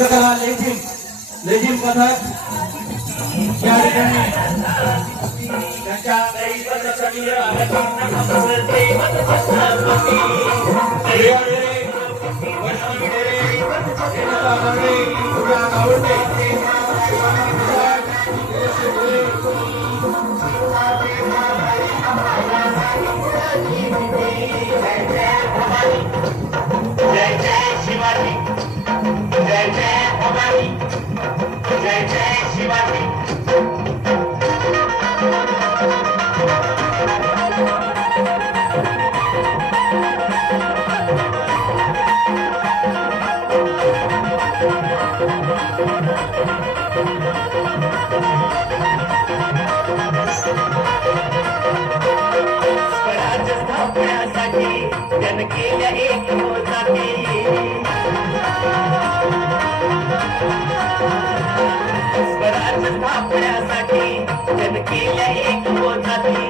लेझिम पथक या ठिकाणी जय जय शिवाजी, जय जय भवानी, जय जय शिवाजी। स्वराज्य स्थापण्यासाठी जन केल्या एक मोजाची, स्वराज्य स्थापण्यासाठी जन केल्या एक मोजाची,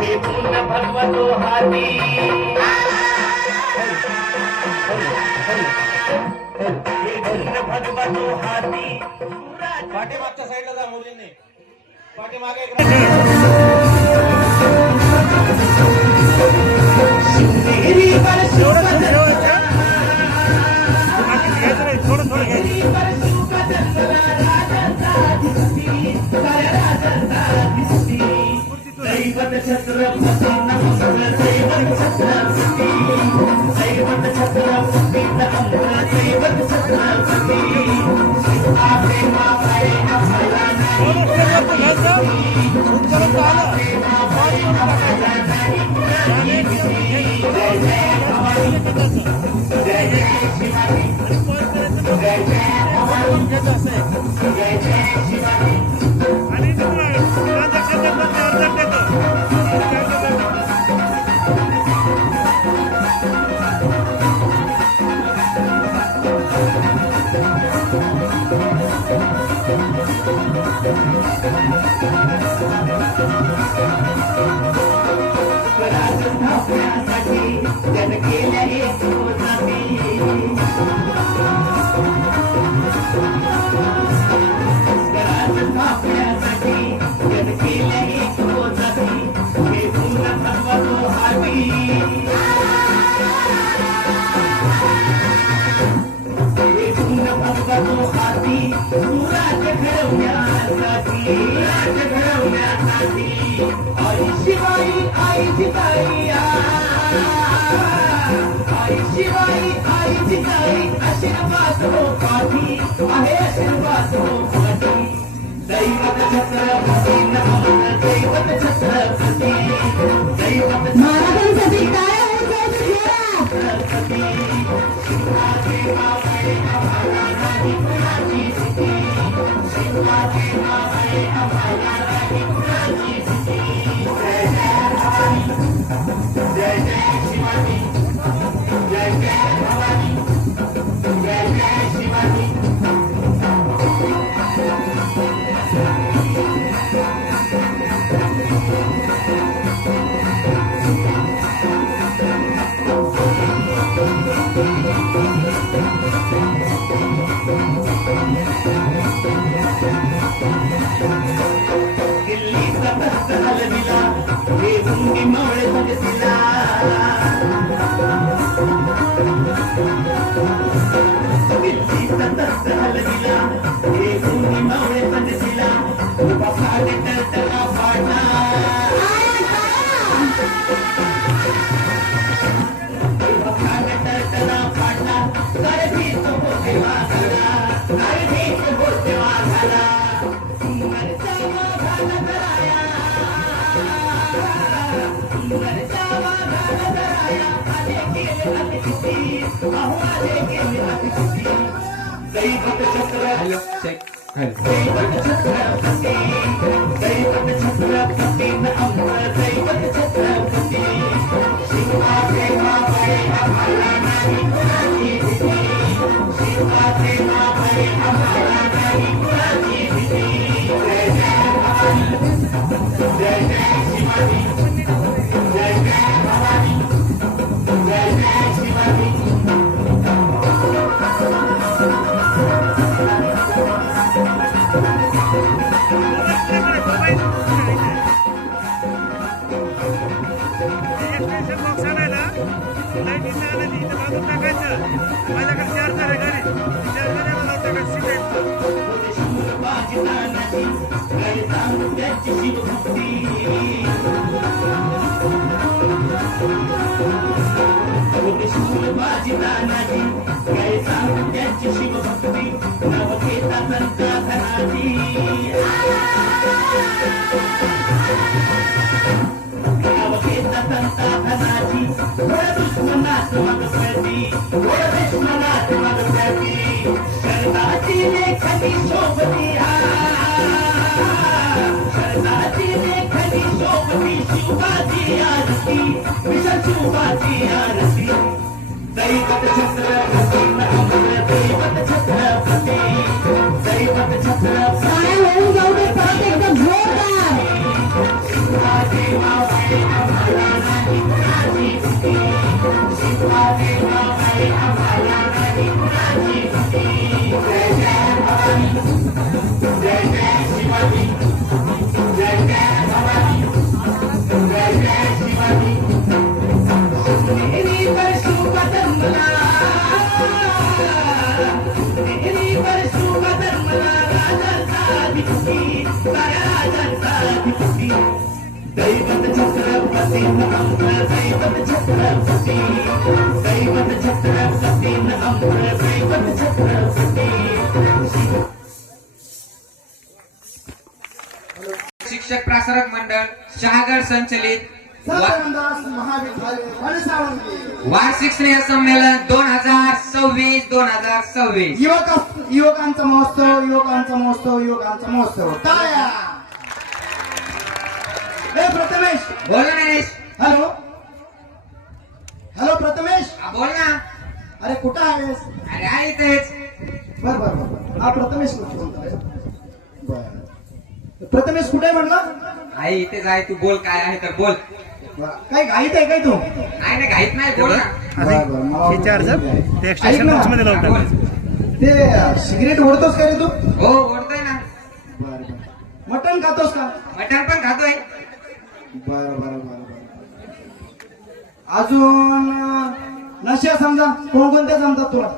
हे पूर्ण भगवतो हाती, हे पूर्ण भगवतो हाती। पाठीमागच्या साईडला जा मुलींनी, पाठीमागे जन केल्या एक मोजाची, स्वराज्य स्थापण्यासाठी जन केल्या एक मोजाची, हे पूर्ण भगवतो हाती, हे पूर्ण भगवतो हाती। स्वराज्य घडवण्यासाठी, राज्य घडवण्यासाठी आई शिवाई, आई जिजाई, आई शिवाई, आई जिजाई, आशीर्वाद हो पाठी, आहे आशीर्वाद हो पाठी। दैवत छत्रपती नमन, दैवत छत्रपती, दैवत महाराजांसाठी काय आहे छत्रपती, शिवाजी मावळे आम्हाला नाही कुणाची भीती, शिवाजी मावळे आम्हाला नाही कुणाची भीती। जय जय भवानी, जय जय शिवाजी, जय जय भवानी, जय जय शिवाजी। दिल्लीचा दस्त हलविला, हे भूमी मावळे भगतीला, दिल्लीचा दस्त हलविला, हे भूमी मावळे भगतीला, उभा फाटे टळटळा फाटा, उभा फाटे टळटळा फाटा, गर्दीत होते वाघाला, गर्दीत होते वाघाला। दैवत छत्रपती, दैवत छत्रपती, दैवत छत्रपती अमर दैवत छत्रपती, शिवाजी मावळे आम्हाला नाही कुणाची भीती, शिवाजी मावळे आम्हाला नाही कुणाची भीती। जय जय भवानी, जय जय शिवाजी, जय जय भवानी, जय जय शिवाजी। शूरबाजी तानाजी काय सांगू त्याची शिवभक्ती शूरबाजी तानाजी काय सांगू त्याची शिवभक्ती नव घेता संता धनाजी नव घेता संता धनाजी दुश्मनात मग दुश्मनात मग शरदाची लेखनी शोभती शरदाची लेखनी शोभती शिवबाजी आरती विशाल शिवबाजी आरती दैवत छत्रपती दैवत छत्रपती दैवत छत्रपती काय होऊन जाऊ दे परत एकदम जोरदार शिवाजी मावळे आम्हाला नाही कुणाची भीती शिवाजी मावळे आम्हाला नाही कुणाची भीती जय जय भवानी जय जय शिवाजी जय जय भवानी जय जय शिवाजी तेरी परशु का धर्मला तेरी परशु का धर्मला राजाचा दिसती राजाचा दिसती दैवत छत्रपती अमर दैवत छत्रपती दैवत छत्रपती अमर दैवत छत्रपती शिक्षक प्रसारक मंडळ शहागड संचलित सदानंदास महाविद्यालय बनसावंगी वार्षिक स्नेह संमेलन 2026 युवकांचा महोत्सव युवकांचा महोत्सव युवकांचा महोत्सव टाळ्या ए प्रथमेश बोल ना नरेश. हॅलो हॅलो प्रथमेश हा, बोल ना. अरे कुठं आहेस अरे आहे इथेच. बर बर बर बर हा प्रथमेश बोलतोय बर प्रथमेश कुठे आहे म्हणला आहे इथेच आहे. तू बोल काय आहे तर बोल. काही घाईत आहे काय तू नाही नाही घाईत नाही बोल ना. बरं, बरं, मला हे चार्जर ते ऐक एक्सटेन्शन ना. बॉक्स मध्ये हा, लावून बोल. टाक. ते सिगरेट ओढतोस का रे तू हो ओढतोय ना. बर बर मटण खातोस का मटण पण खातोय. बरं बरं बरं बरं अजून नशा समजा कोणकोणत्या जमतात तुला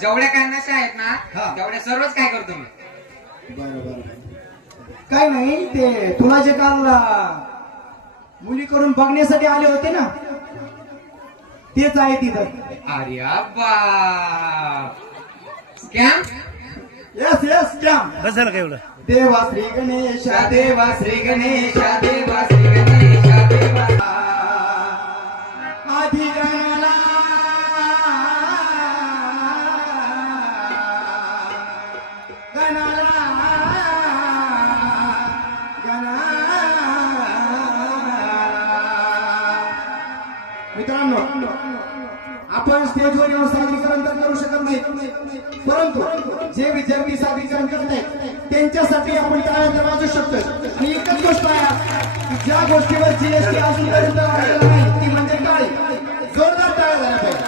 जेवढ्या काय नशा आहेत ना हा. तेवढ्या सर्वच काय करतो मी. बरं बरं काय नाही ते तुला जे काल मुलीकडून बघण्यासाठी आले होते ना तेच आहे तिथं अरे बाप स्कॅम. येस येस कॅम बस झालं का एवढं देवा श्री गणेशा देवा श्री गणेशा देवा श्री गणेशा देवा. आधी गणाला गणाला मित्रांनो आपण स्टेजवर येऊन सादरीकरण तर करू शकत नाही परंतु जे विद्यार्थी सादरीकरण करत आहेत त्यांच्यासाठी आपण टाळ्या वाजवू शकतो आणि एकच गोष्ट आहे की ज्या गोष्टीवर जीएसटी अजूनपर्यंत आलेला नाही ती म्हणजे टाळी जोरदार टाळ्या झाल्या पाहिजे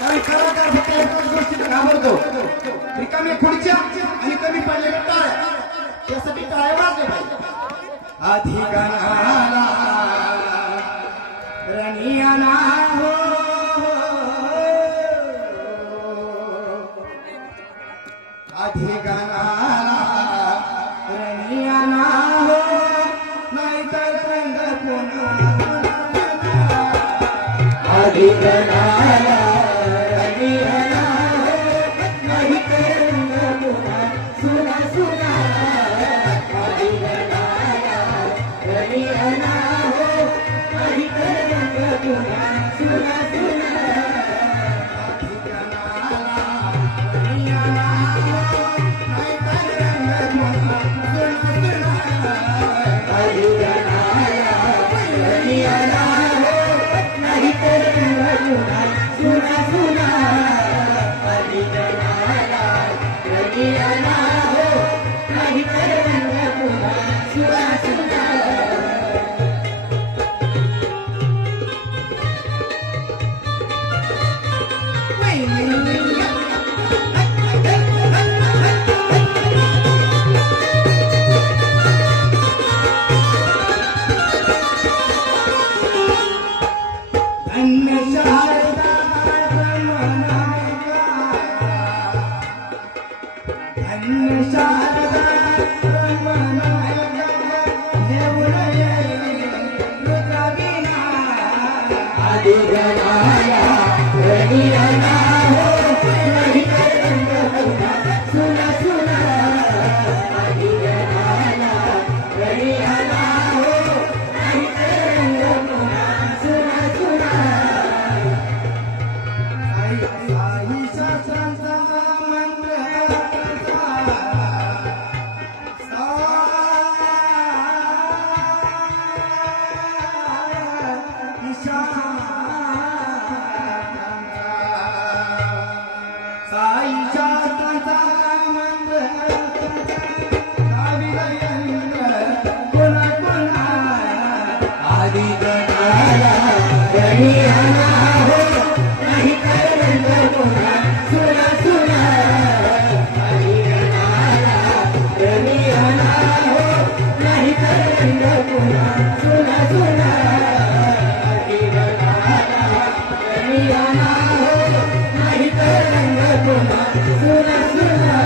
कारण कलाकार फक्त एकच गोष्टीला घाबरतो रिकाम्या खुर्च्या आणि कमी पडलेल्या टाळ्या त्यासाठी टाळ्या वाजल्या पाहिजे आधी गाणाला रनियाना हो आधी गाणाला रनियाना हो नाहीतर रंग पुन्हा आधी गाणाला रनियाना हो नाहीतर रंग पुन्हा सुना सुना आधी गाणाला रनियाना हो नाहीतर रंग पुन्हा सुना सुना आधी गाणाला रनियाना हो नाहीतर रंग पुन्हा सुना सुना आधी गाणाला रनियाना हो नाहीतर रंग पुन्हा धन्य शारदा रमण देऊन रुद्रवीणा आदि गणाया रडियाना हो नाही सुना सुना आदि गणाया रडियाना हो नाही सुना सुना आई शास्त्रांचा मंत्र साई शास्त्रांचा मंत्र कोणा कोणा आदि गणाया गणियाना हो नाही करंग कोणा सुना सुना आदि गणाया गणियाना हो नाही करंग कोणा सुना सुना आदि गणाया गणियाना हो नाही करंग कोणा सुना सुना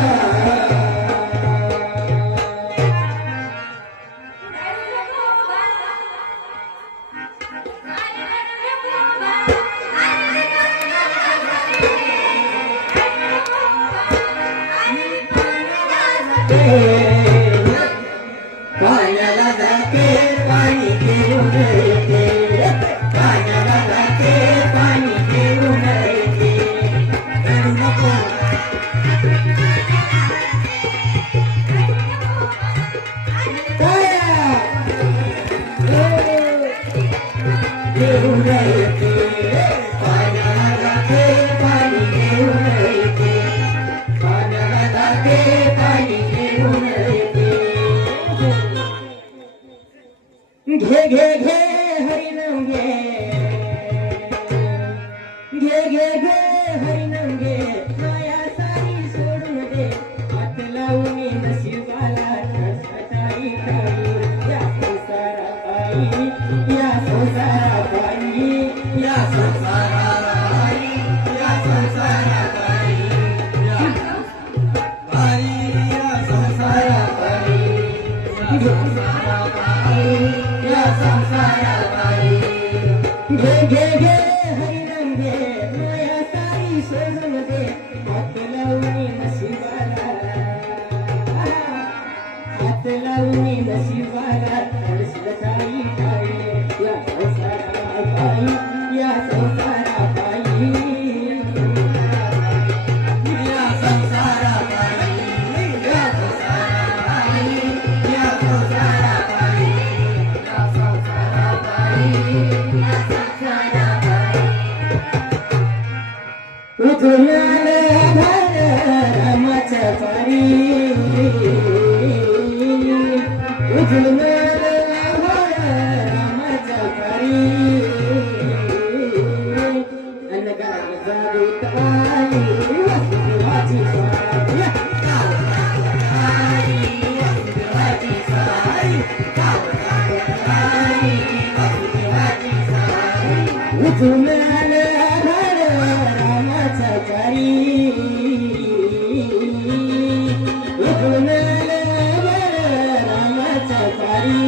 कानाला जाते पाणी घेऊन येते कानाला जाते पाणी घेऊन येते रडू नको घेऊन येते कानाला जाते पाणी घेऊन येते कानाला जाते पाणी घेऊन येते घे घे घे हरिनाम घे घे घे घे हरिनाम घे माया सारी सोडून दे हात लावून नशिबाला ठसठसाई खाई या संसारा पायी या संसारा पायी या संसारा पायी या संसारा पायी या संसारा पायी या संसारा पायी या संसारा पायी घे घे घे हरिनाम घे माया सारी सोडून दे हात लावून नशिबाला हात लावून नशिबाला ठसठसाई खाई या संसारा पायी या संसारा पायी या संसारा पायी या संसारा पायी या संसारा पायी या संसारा पायी या संसारा पायी उठून आलं रामाच्या पारी उठून आलं रामाच्या पारी अनगाव जागृत आई वासुदेवाची स्वारी वासुदेवाची स्वारी वासुदेवाची स्वारी उठून आलं रामाच्या पारी उठून आलं रामाच्या पारी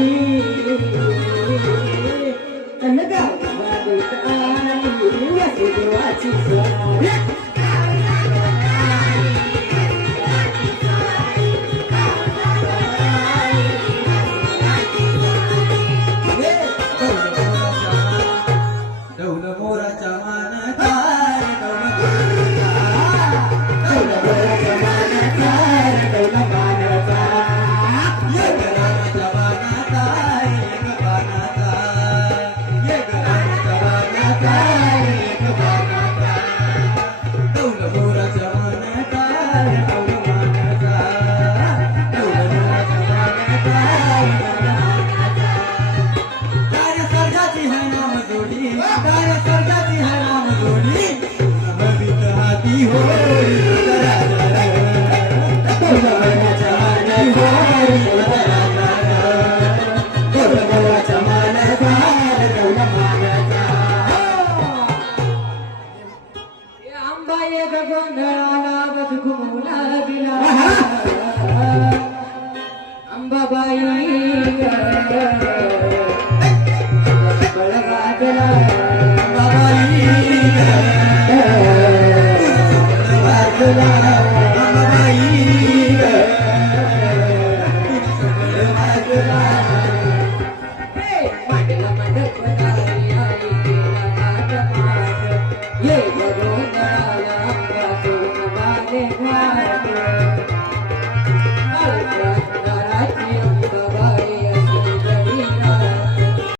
अनगाव जागृत आई वासुदेवाची स्वारी आंबा एक गोंधळाला बदकून लागला अंबाबाई ग